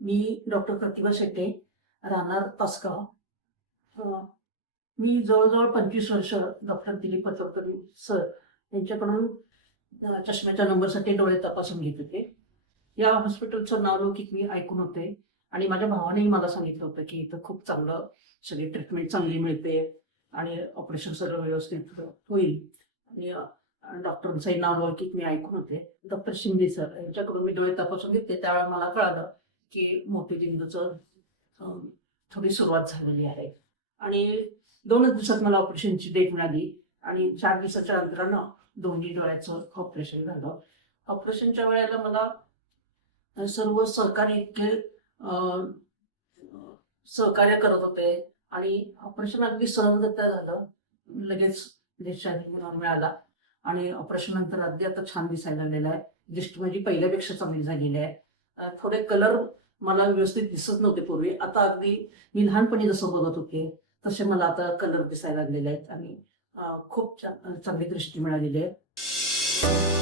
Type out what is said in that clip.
मी doctor प्रतिभा शेट्टे, राहणार तासगाव. अ, मी जवळजवळ 25 वर्ष डॉक्टर दिलीप पतोडकर सर यांच्याकडून चष्म्याच्या नंबरसाठी डोळे तपासून घेत होते. या हॉस्पिटलचं नावलौकिक मी ऐकून होते आणि माझ्या भावानेही मला सांगितलं होतं की इथं खूप चांगलं सगळी ट्रीटमेंट चांगली मिळते आणि ऑपरेशन सगळं व्यवस्थित होईल. आणि डॉक्टरांचंही नावलौकिक मी ऐकून होते. डॉक्टर शिंदे सर यांच्याकडून मी डोळे तपासून घेतले त्यावेळेला मला कळालं की मोतीबिंदूचं थोडी सुरुवात झालेली आहे आणि 2च दिवसात मला ऑपरेशनची डेट मिळाली आणि 4 दिवसाच्या अंतरानं दोन्ही डोळ्याचं ऑपरेशन झालं. ऑपरेशनच्या वेळेला मला सर्व सहकारी इतके सहकार्य करत होते आणि ऑपरेशन अगदी सहजगत्या झालं. लगेच डिस्चार्ज मिळाला आणि ऑपरेशन नंतर अगदी आता छान दिसायला लागलेलं आहे. दृष्टी माझी पहिल्यापेक्षा चांगली झालेली आहे. थोडे कलर मला व्यवस्थित दिसत नव्हते पूर्वी, आता अगदी मी लहानपणी जसं बघत होते तसे मला आता कलर दिसायला लागलेले आहेत आणि खूप चांगली दृष्टी मिळालेली आहे.